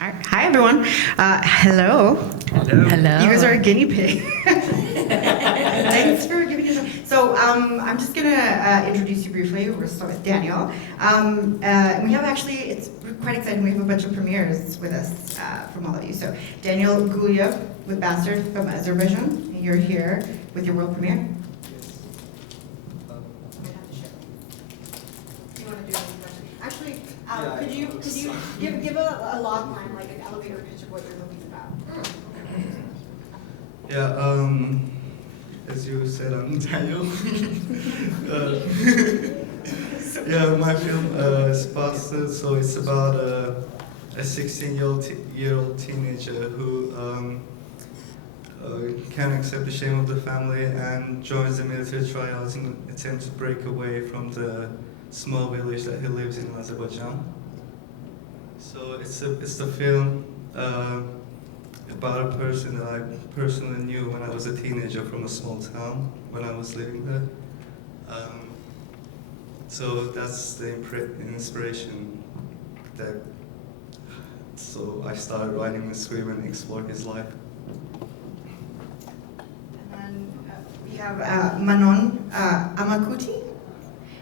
All right. Hi, everyone. Hello. Hello. You guys are a guinea pig. Thanks for giving us. So I'm just gonna introduce you briefly. We're start with Daniel. We have actually, it's quite exciting. We have a bunch of premieres with us from all of you. So Daniel Guliyev with Bastard from Azerbaijan. You're here with your world premiere. Actually, could you give a log line, like an elevator pitch of what your movie's about? Yeah, as you said, I'm Daniel. Yeah, my film is Bastard, so it's about a 16-year-old teenager who can't accept the shame of the family and joins the military trials in an attempt to break away from the small village that he lives in Azerbaijan. So it's the film about a person that I personally knew when I was a teenager from a small town when I was living there. So that's the inspiration so I started writing the script and explore his life. And then we have Manon Amacouty.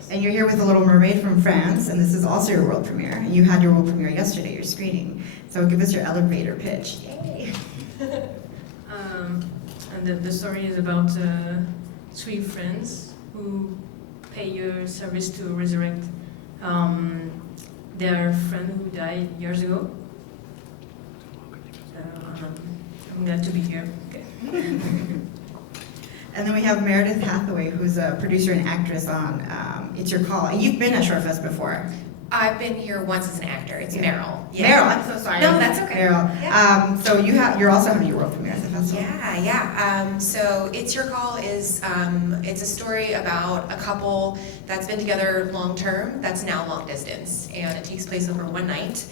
And you're here with The Little Mermaid from France, and this is also your world premiere. And you had your world premiere yesterday, your screening. So give us your elevator pitch. Yay! And the story is about three friends who pay a service to resurrect their friend who died years ago. So I'm glad to be here. Okay. And then we have Meredith Hathaway, who's a producer and actress on It's Your Call. And you've been at ShortFest before. I've been here once as an actor. It's Meryl. Meryl, I'm so sorry. No, that's okay. Meryl. Yeah. So you're also having your world premiere at the festival. Yeah. So It's Your Call is it's a story about a couple that's been together long term, that's now long distance, and it takes place over one night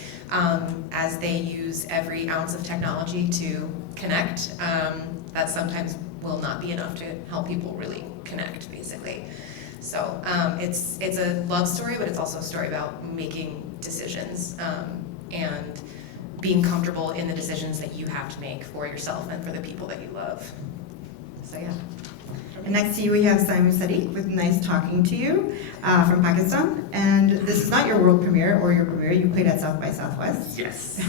as they use every ounce of technology to connect. That sometimes will not be enough to help people really connect, basically. So it's a love story, but it's also a story about making decisions and being comfortable in the decisions that you have to make for yourself and for the people that you love. So yeah. And next to you we have Saim Sadiq with Nice Talking to You from Pakistan. And this is not your world premiere or your premiere. You played at South by Southwest. Yes.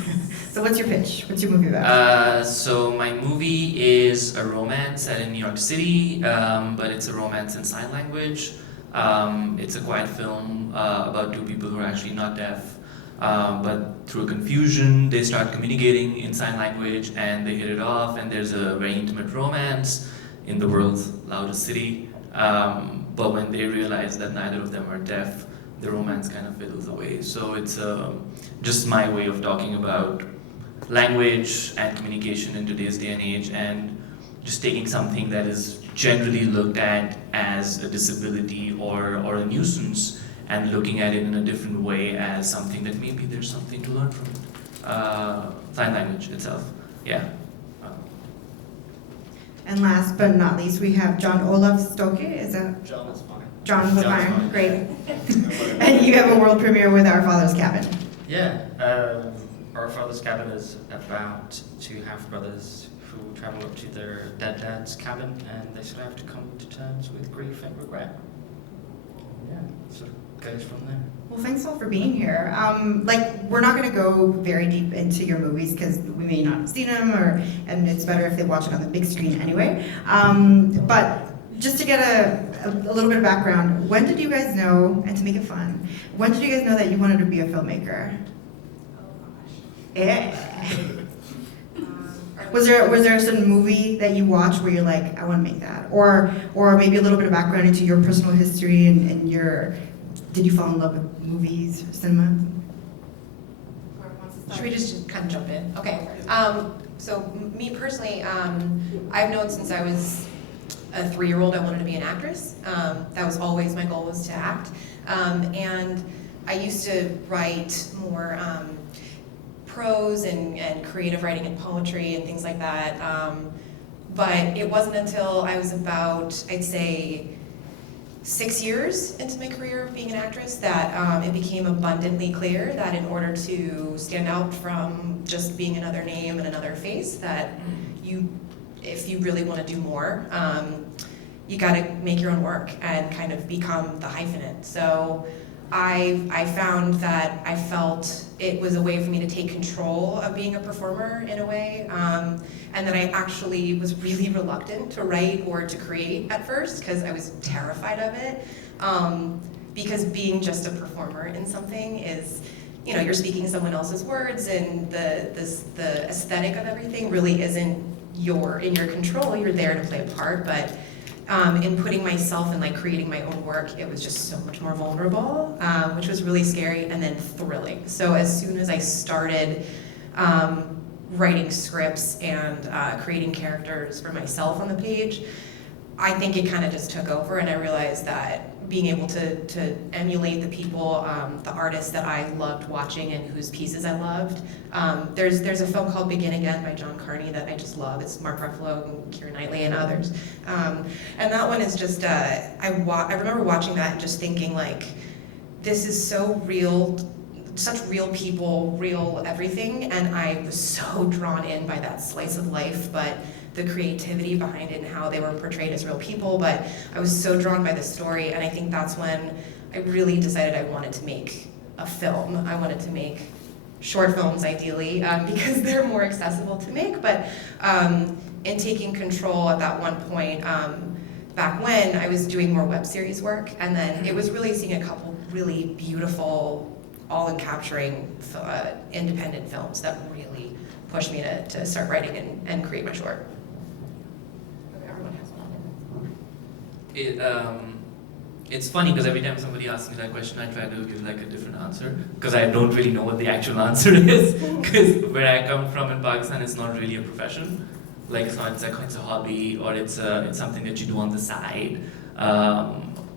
So what's your pitch? What's your movie about? So my movie is a romance set in New York City, but it's a romance in sign language. It's a quiet film about two people who are actually not deaf, but through confusion they start communicating in sign language and they hit it off, and there's a very intimate romance in the world's loudest city. But when they realize that neither of them are deaf, the romance kind of fizzles away. So it's just my way of talking about language and communication in today's day and age, and just taking something that is generally looked at as a disability or a nuisance and looking at it in a different way as something that maybe there's something to learn from it. Sign language itself, yeah. And last but not least, we have John Olav Stokke. Is that? John is fine. John was fine. Great. And you have a world premiere with Our Father's Cabin. Yeah, Our Father's Cabin is about two half-brothers who travel up to their dead dad's cabin, and they sort of have to come to terms with grief and regret. Yeah, sort of goes from there. Well, thanks all for being here. We're not going to go very deep into your movies because we may not have seen them, and it's better if they watch it on the big screen anyway. But just to get a little bit of background, when did you guys know, and to make it fun, when did you guys know that you wanted to be a filmmaker? Oh gosh. Yeah. Was there a certain movie that you watched where you're like, I want to make that? Or maybe a little bit of background into your personal history and did you fall in love with movies, cinema? Should we just kind of jump in? Okay. So me personally, I've known since I was a 3-year-old I wanted to be an actress. That was always my goal, was to act. And I used to write more prose and creative writing and poetry and things like that. But it wasn't until I was about, I'd say, 6 years into my career of being an actress that it became abundantly clear that in order to stand out from just being another name and another face, that if you really want to do more, you got to make your own work and kind of become the hyphenate. So I found that I felt it was a way for me to take control of being a performer in a way, and that I actually was really reluctant to write or to create at first because I was terrified of it. Because being just a performer in something is, you know, you're speaking someone else's words, and the aesthetic of everything really isn't in your control. You're there to play a part, but in putting myself and like creating my own work, it was just so much more vulnerable, which was really scary and then thrilling. So as soon as I started writing scripts and creating characters for myself on the page, I think it kind of just took over, and I realized that being able to emulate the people, the artists that I loved watching and whose pieces I loved. There's a film called Begin Again by John Carney that I just love. It's Mark Ruffalo and Keira Knightley and others. And that one is just, I remember watching that and just thinking like, this is so real, such real people, real everything, and I was so drawn in by that slice of life, but the creativity behind it and how they were portrayed as real people, but I was so drawn by the story, and I think that's when I really decided I wanted to make a film. I wanted to make short films, ideally, because they're more accessible to make, but in taking control at that one point, back when I was doing more web series work, and then it was really seeing a couple really beautiful, all-encapturing independent films that really pushed me to start writing and create my short. It's funny because every time somebody asks me that question, I try to give like a different answer because I don't really know what the actual answer is. Because where I come from in Pakistan, it's not really a profession. Like it's a hobby, or it's something that you do on the side.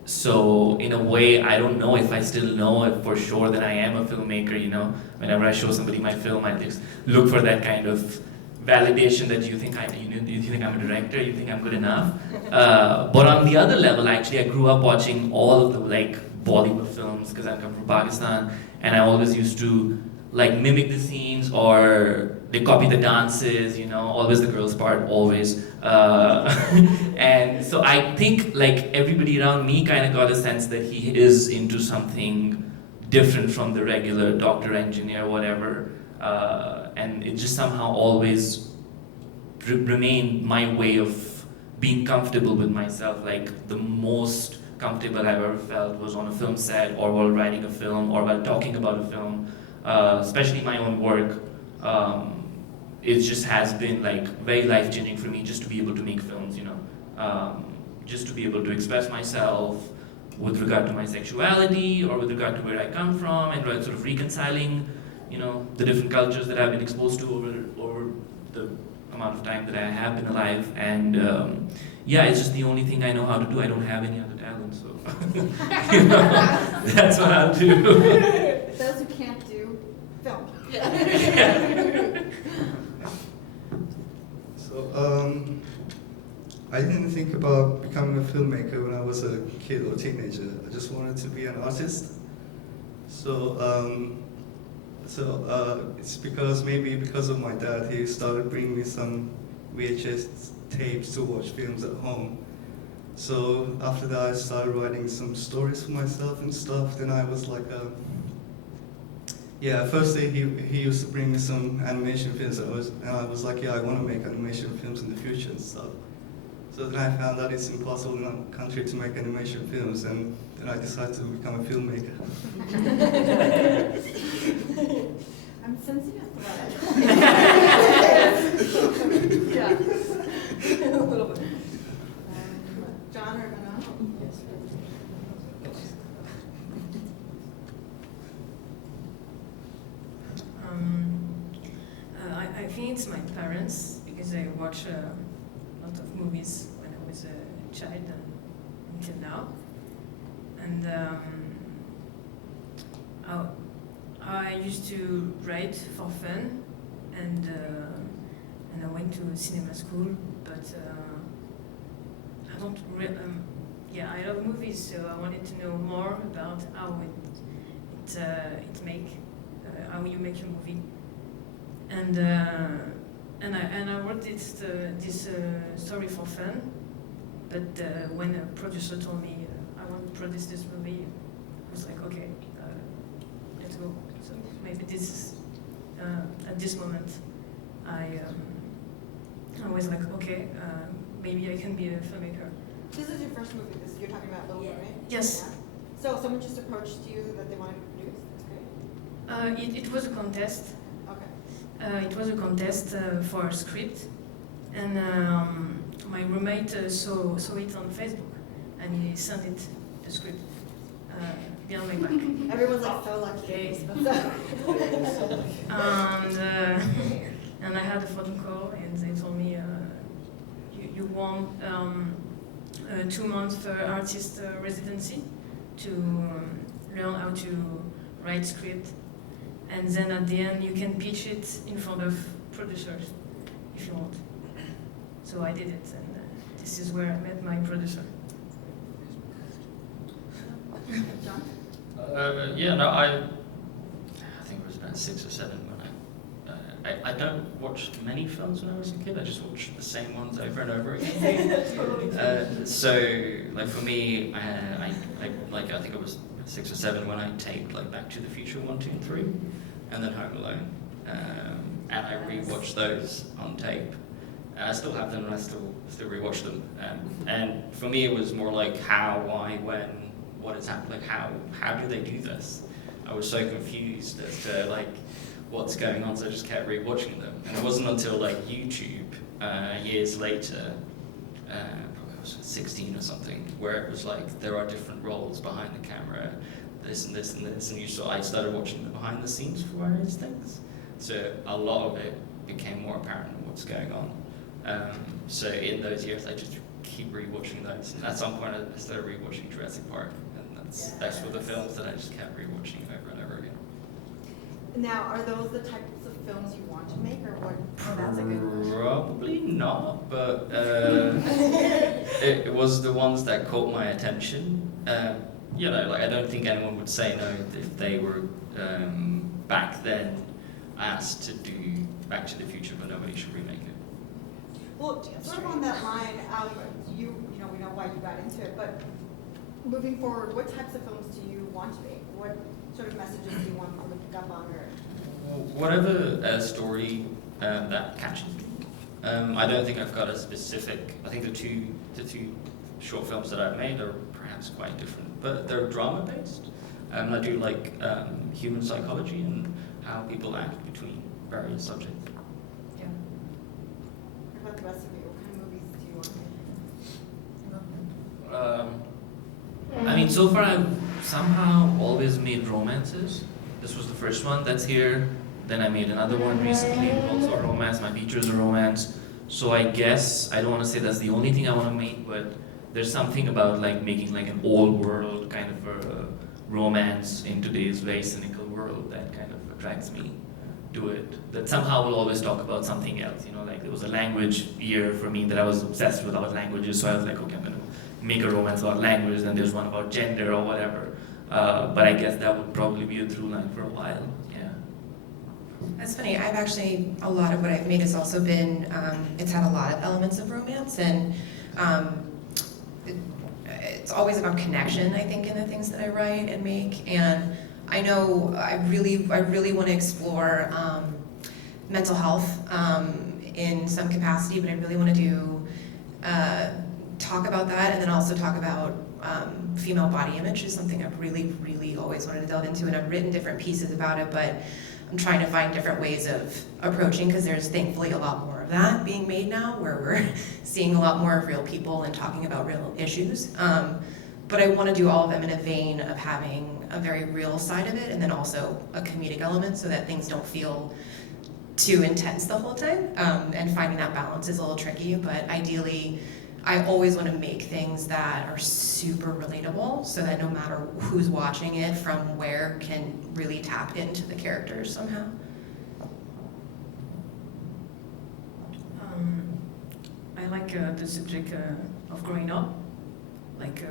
So in a way, I don't know if I still know it for sure that I am a filmmaker. You know, whenever I show somebody my film, I just look for that kind of validation that you think I'm a director, you think I'm good enough. But on the other level, actually, I grew up watching all of the like Bollywood films because I come from Pakistan, and I always used to like mimic the scenes, or they copy the dances, you know, always the girls' part, always. And so I think like everybody around me kind of got a sense that he is into something different from the regular doctor, engineer, whatever. And it just somehow always remained my way of being comfortable with myself. Like the most comfortable I've ever felt was on a film set, or while writing a film, or while talking about a film, especially my own work. It just has been like very life-changing for me just to be able to make films, you know, just to be able to express myself with regard to my sexuality, or with regard to where I come from, and sort of reconciling, you know, the different cultures that I've been exposed to over the amount of time that I have been alive. And yeah, it's just the only thing I know how to do. I don't have any other talent, so you know, that's what I'll do. Those who can't do film. So I didn't think about becoming a filmmaker when I was a kid or teenager. I just wanted to be an artist. So it's because of my dad, he started bringing me some VHS tapes to watch films at home. So after that, I started writing some stories for myself and stuff. Then I was like, firstly he used to bring me some animation films, and I was like, yeah, I want to make animation films in the future and stuff. So then I found that it's impossible in our country to make animation films, and then I decided to become a filmmaker. I'm sensitive about it. Yeah. A little bit. John or Manon? Yes. I think it's my parents, because I watch a lot of movies when I was a child and until now. And I used to write for fun, and I went to cinema school, but I don't yeah, I love movies, so I wanted to know more about how how you make a movie, and I wrote this story for fun, but when a producer told me I want to produce this movie, I was like, okay, let's go. So maybe this is at this moment I was like, okay, maybe I can be a filmmaker. This is your first movie. You're talking about Little Mermaid? Yes. Yeah. So someone just approached you that they wanted to produce? That's great. It was a contest. Okay. It was a contest for a script, and my roommate saw it on Facebook, and he sent it the script behind my back. Everyone's like so lucky. Okay. So- And I had a phone call, and they told me you won 2 months for artist residency to learn how to write script, and then at the end you can pitch it in front of producers if you want. So I did it, and this is where I met my producer. John? Yeah, no, I think it was about 6 or 7 when I don't watch many films when I was a kid. I just watched the same ones over and over again. So, like for me, I think it was 6 or 7 when I taped like Back to the Future 1, 2, and 3, and then Home Alone, and I rewatched those on tape. I still have them, and I still rewatch them. And for me, it was more like how, why, when, what is happening. Like how do they do this? I was so confused as to like what's going on, so I just kept rewatching them. And it wasn't until like YouTube years later, probably I was 16 or something, where it was like there are different roles behind the camera, this and this and this, and I started watching the behind the scenes for various things. So a lot of it became more apparent in what's going on. So in those years, I just keep rewatching those. And at some point, I started rewatching Jurassic Park, and that's for the films that I just kept rewatching over and over again. Now, are those the types of films you want to make, or what? Oh, that's a good question. Probably not, but it was the ones that caught my attention. You know, like I don't think anyone would say no if they were back then asked to do Back to the Future, but nobody should remake it. Well, sort of on that line, you know, we know why you got into it, but moving forward, what types of films do you want to make? What sort of messages do you want people to pick up on, or? Whatever story that catches me. I don't think I've got a specific. I think the two short films that I've made are perhaps quite different, but they're drama based. I do like human psychology and how people act between various subjects. Yeah. What about the rest of you? What kind of movies do you want to make? I mean, so far I've somehow always made romances. This was the first one that's here. Then I made another one recently, also a romance. My feature is a romance. So I guess I don't want to say that's the only thing I want to make, but there's something about like making like an old world kind of a romance in today's very cynical world that kind of attracts me to it. That somehow will always talk about something else. You know, like there was a language year for me that I was obsessed with about languages. So I was like, okay, I'm gonna make a romance about language. Then there's one about gender or whatever. But I guess that would probably be a through line for a while. Yeah. That's funny. I've actually, a lot of what I've made has also been, it's had a lot of elements of romance, and it's always about connection, I think, in the things that I write and make. And I know I really want to explore mental health in some capacity, but I really want to do talk about that, and then also talk about female body image is something I've really always wanted to delve into, and I've written different pieces about it, but I'm trying to find different ways of approaching, because there's thankfully a lot more of that being made now, where we're seeing a lot more of real people and talking about real issues. But I want to do all of them in a vein of having a very real side of it, and then also a comedic element, so that things don't feel too intense the whole time. And finding that balance is a little tricky, but ideally, I always want to make things that are super relatable, so that no matter who's watching it from where can really tap into the characters somehow. I like the subject of growing up, like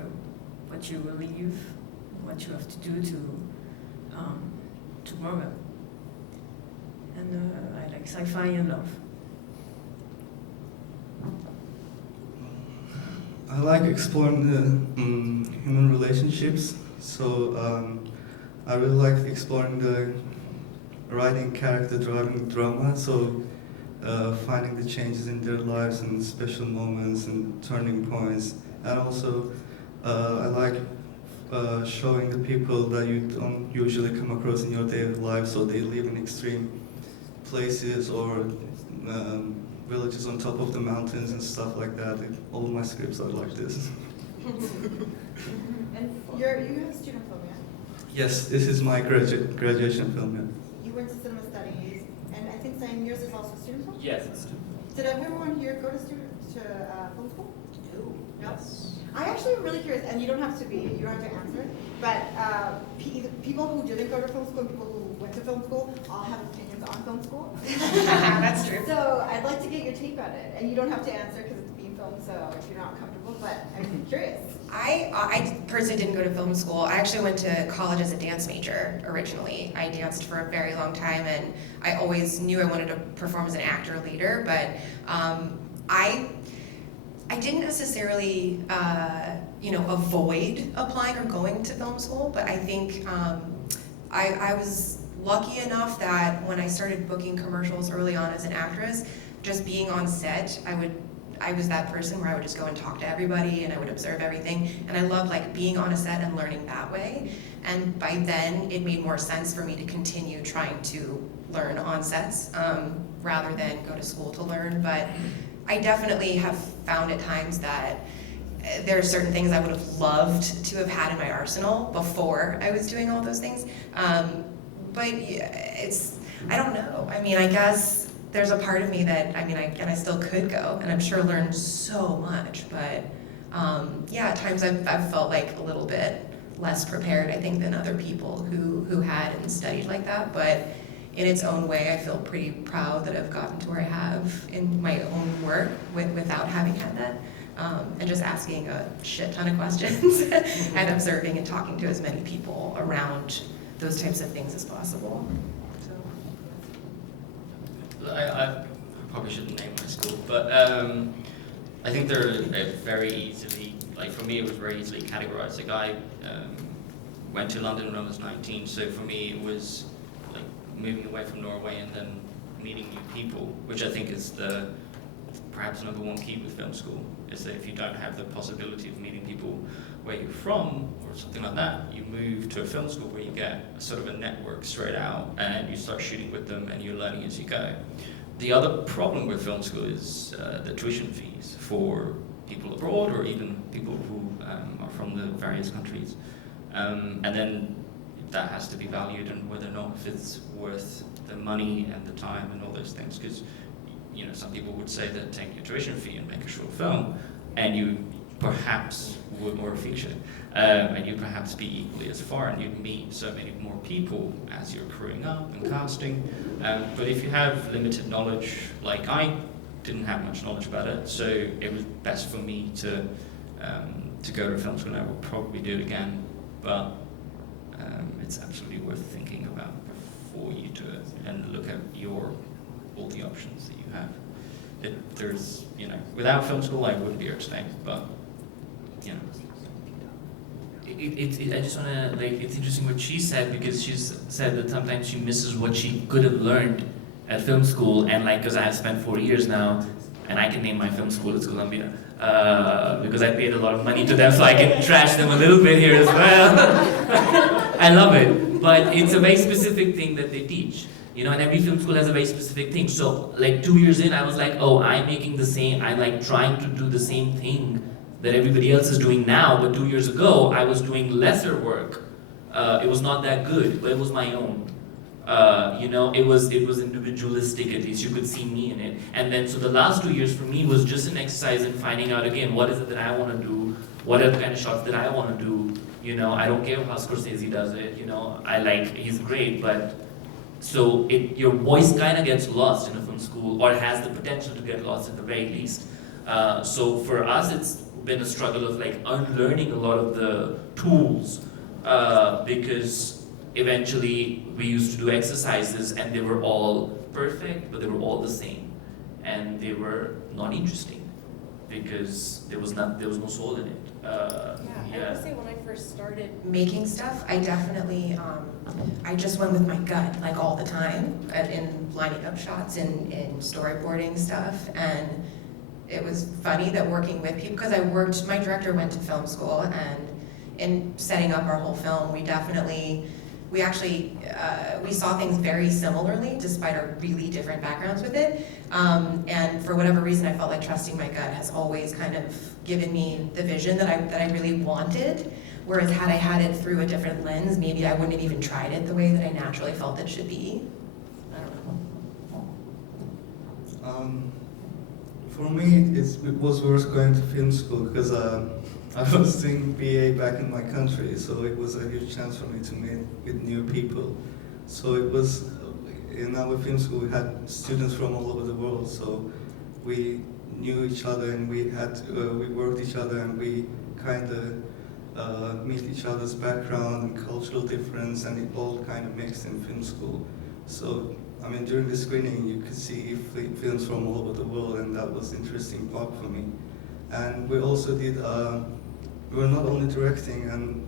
what you believe, what you have to do to grow up. And I like sci-fi and love. I like exploring the human relationships. So I really like exploring the writing character-driven drama. So finding the changes in their lives and special moments and turning points. And also I like showing the people that you don't usually come across in your daily life. So they live in extreme places or villages on top of the mountains and stuff like that. All of my scripts are like this. And you have a student film, yeah? Yes, this is my graduation film. You went to cinema studies, and I think Saim, yours is also a student film? Yes, it's Did everyone here go to film school? No. Yes. I actually am really curious, and you don't have to answer it, but people who didn't go to film school and people who went to film school all have opinions on film school. That's true. So I'd like to get your take on it, and you don't have to answer because it's being filmed, so if you're not comfortable, but I'm curious. I personally didn't go to film school. I actually went to college as a dance major originally. I danced for a very long time, and I always knew I wanted to perform as an actor or leader, but I didn't necessarily, avoid applying or going to film school, but I think I was lucky enough that when I started booking commercials early on as an actress, just being on set, I was that person where I would just go and talk to everybody and I would observe everything, and I loved like being on a set and learning that way. And by then, it made more sense for me to continue trying to learn on sets rather than go to school to learn. But I definitely have found at times that there are certain things I would have loved to have had in my arsenal before I was doing all those things. But I don't know. I mean, I guess there's a part of me that, I still could go, and I'm sure learn so much, but at times I've felt like a little bit less prepared, I think, than other people who had and studied like that. But in its own way, I feel pretty proud that I've gotten to where I have in my own work without having had that. And just asking a shit ton of questions and observing and talking to as many people around those types of things as possible. So. I probably shouldn't name my school, but I think they're very easily, like for me it was very easily categorized. Like I went to London when I was 19, so for me it was like moving away from Norway and then meeting new people, which I think is the perhaps number one key with film school, is that if you don't have the possibility of meeting people where you're from or something like that, you move to a film school where you get a sort of a network straight out and you start shooting with them and you're learning as you go. The other problem with film school is the tuition fees for people abroad or even people who are from the various countries. And then that has to be valued and whether or not if it's worth the money and the time and all those things, because some people would say that take your tuition fee and make a short film, and you perhaps would, or a feature, and you'd perhaps be equally as far, and you'd meet so many more people as you're crewing up and casting. But if you have limited knowledge, like I didn't have much knowledge about it, so it was best for me to go to film school, and I will probably do it again. But it's absolutely worth thinking about before you do it, and look at all the options that you have. There's, without film school, I wouldn't be able to stay, but, I just want to, it's interesting what she said, because she said that sometimes she misses what she could have learned at film school, and because I've spent 4 years now, and I can name my film school, it's Columbia, because I paid a lot of money to them, so I can trash them a little bit here as well. I love it, but it's a very specific thing that they teach. And every film school has a very specific thing. So, 2 years in, I was like, oh, I'm trying to do the same thing that everybody else is doing now, but 2 years ago, I was doing lesser work. It was not that good, but it was my own. It was individualistic, at least you could see me in it. And then, so the last 2 years for me was just an exercise in finding out again, what is it that I want to do? What are the kind of shots that I want to do? I don't care how Scorsese does it, he's great, but so your voice kind of gets lost in a film school, or has the potential to get lost at the very least. So for us, it's been a struggle of like unlearning a lot of the tools, because eventually we used to do exercises and they were all perfect, but they were all the same, and they were not interesting because there was no soul in it. I would say when I first started making stuff, I definitely, I just went with my gut, like all the time, in lining up shots and storyboarding stuff. And it was funny that working with people, because my director went to film school, and in setting up our whole film, we saw things very similarly, despite our really different backgrounds with it. And for whatever reason, I felt like trusting my gut has always kind of given me the vision that I really wanted. Whereas had I had it through a different lens, maybe I wouldn't have even tried it the way that I naturally felt it should be. I don't know. For me, it was worth going to film school because I was doing BA back in my country, so it was a huge chance for me to meet with new people. So it was, in our film school, we had students from all over the world, so we knew each other and we worked each other, and we kind of meet each other's background and cultural difference, and it all kind of mixed in film school. So, I mean, during the screening, you could see films from all over the world, and that was the interesting part for me. And we also did, we were not only directing, and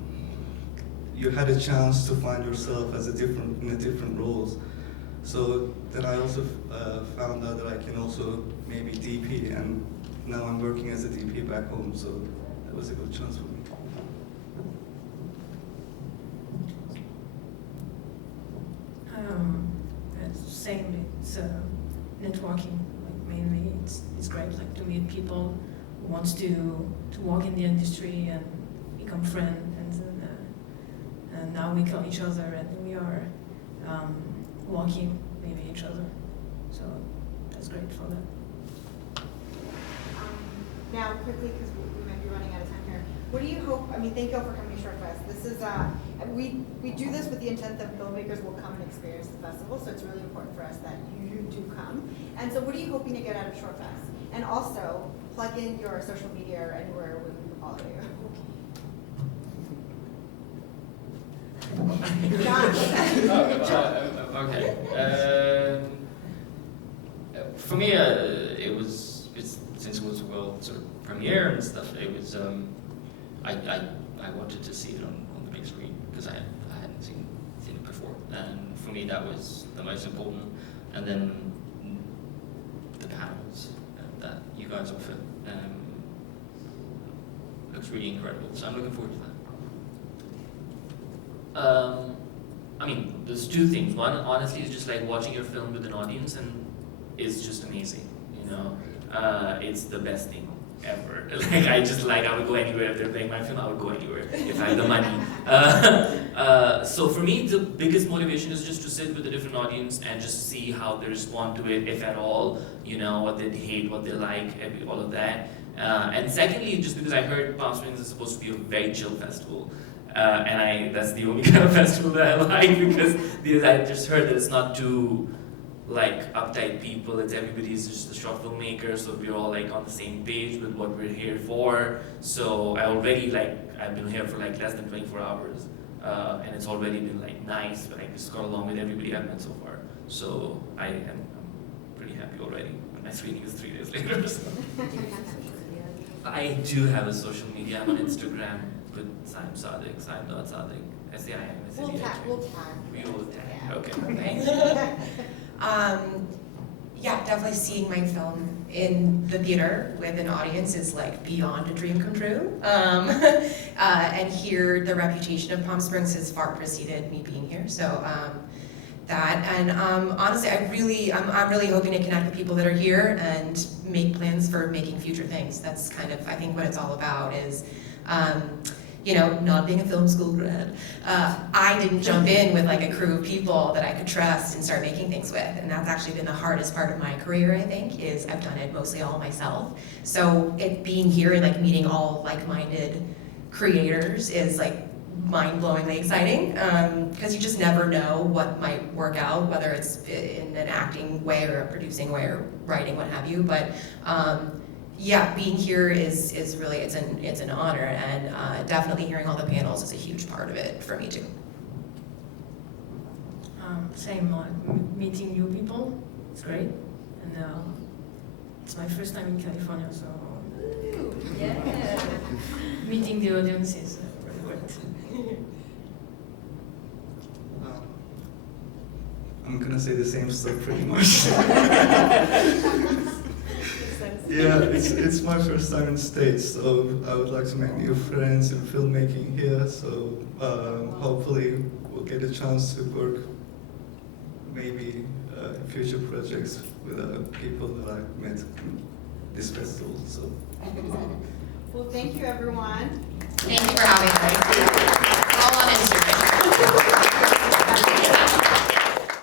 you had a chance to find yourself as in different roles. So then I also found out that I can also maybe DP, and now I'm working as a DP back home, so that was a good chance for me. Same, it's networking, like mainly it's great, like to meet people who wants to work in the industry and become friends, and now we call each other and we are working maybe each other, so that's great for that. Now, quickly, because we might be running out of time here, what do you hope, I mean, thank you all for coming to ShortFest. This is, we do this with the intent that filmmakers will come and experience the festival, so it's really important for us that you do come. And so what are you hoping to get out of ShortFest? And also, plug in your social media or anywhere where we can follow you. John. Okay. For me, since it was a world sort of premiere and stuff, it was I wanted to see it on the big screen because I hadn't seen it before, and for me that was the most important. And then the panels that you guys offer looks really incredible, so I'm looking forward to that. I mean, there's two things. One, honestly, is just like watching your film with an audience, and it's just amazing. You know, it's the best thing ever. Like I would go anywhere if they're playing my film. I would go anywhere if I had the money. So for me, the biggest motivation is just to sit with a different audience and just see how they respond to it, if at all. You know, what they hate, what they like, all of that. And secondly, just because I heard Palm Springs is supposed to be a very chill festival. And that's the only kind of festival that I like, because I just heard that it's not too like uptight people, it's everybody's just a short filmmaker, so we're all like on the same page with what we're here for. So I've been here for like less than 24 hours, and it's already been like nice, but I just got along with everybody I've met so far. So I'm pretty happy already. My screening is 3 days later. So. I do have a social media. I'm on Instagram with Saim Sadiq, Saim.Sadiq, S-A-I-M. We'll tag. We will tag. Yeah. Okay. Yeah, definitely seeing my film in the theater with an audience is like beyond a dream come true. And here, the reputation of Palm Springs has far preceded me being here. So that, and honestly, I'm really hoping to connect with people that are here and make plans for making future things. That's kind of, I think, what it's all about is. You know, not being a film school grad, I didn't jump in with like a crew of people that I could trust and start making things with. And that's actually been the hardest part of my career, I think, is I've done it mostly all myself. So it being here and like meeting all like-minded creators is like mind-blowingly exciting, because you just never know what might work out, whether it's in an acting way or a producing way or writing, what have you. But yeah, being here is really, it's an honor, and definitely hearing all the panels is a huge part of it for me too. Same, like meeting new people, it's great. And it's my first time in California, so Yeah. meeting the audience is really great. I'm gonna say the same stuff pretty much. Yeah, it's my first time in the States, so I would like to make new friends in filmmaking here. So hopefully we'll get a chance to work maybe in future projects with people that I've met in this festival. So. Well, thank you, everyone. Thank you for having me.